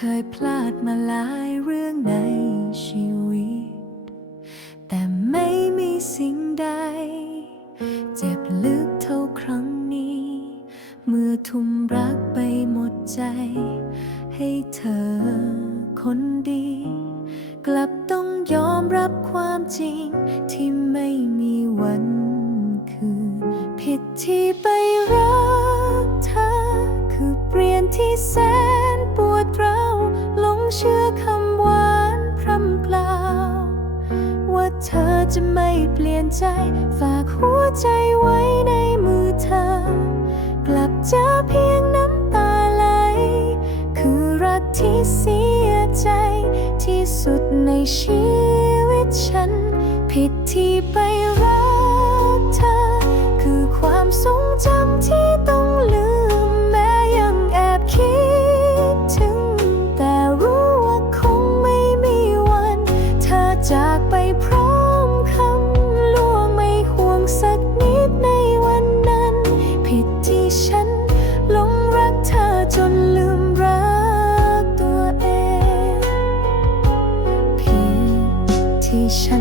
เคยพลาดมาหลายเรื่องในชีวิต แต่ไม่มีสิ่งใด เจ็บลึกเท่าครั้งนี้ เมื่อทุ่มรักไปหมดใจ ให้เธอคนดี กลับต้องยอมรับความจริงที่ไม่มีวันคืน ผิดที่ไปรักเธอ คือเปลี่ยนที่แสน เชื่อคำหวานพร่ำเปล่า ว่าเธอจะไม่เปลี่ยนใจ ฝากหัวใจไว้ในมือเธอ กลับเจอเพียงน้ำตาไหล คือรักที่เสียใจ ที่สุดในชีวิตฉัน ผิดที่ไปรัก ที่ฉั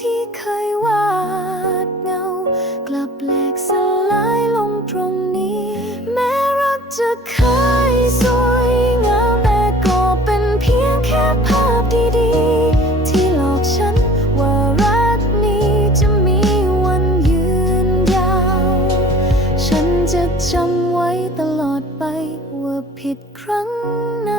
ที่เคยวาดเงา กลับแหลกสลายลงตรงนี้ แม้รักจะเคยสวยงามแต่ก็เป็นเพียงแค่ภาพดีๆ ที่หลอกฉันว่ารักนี้จะมีวันยืนยาว ฉันจะจำไว้ตลอดไปว่าผิดครั้งไหน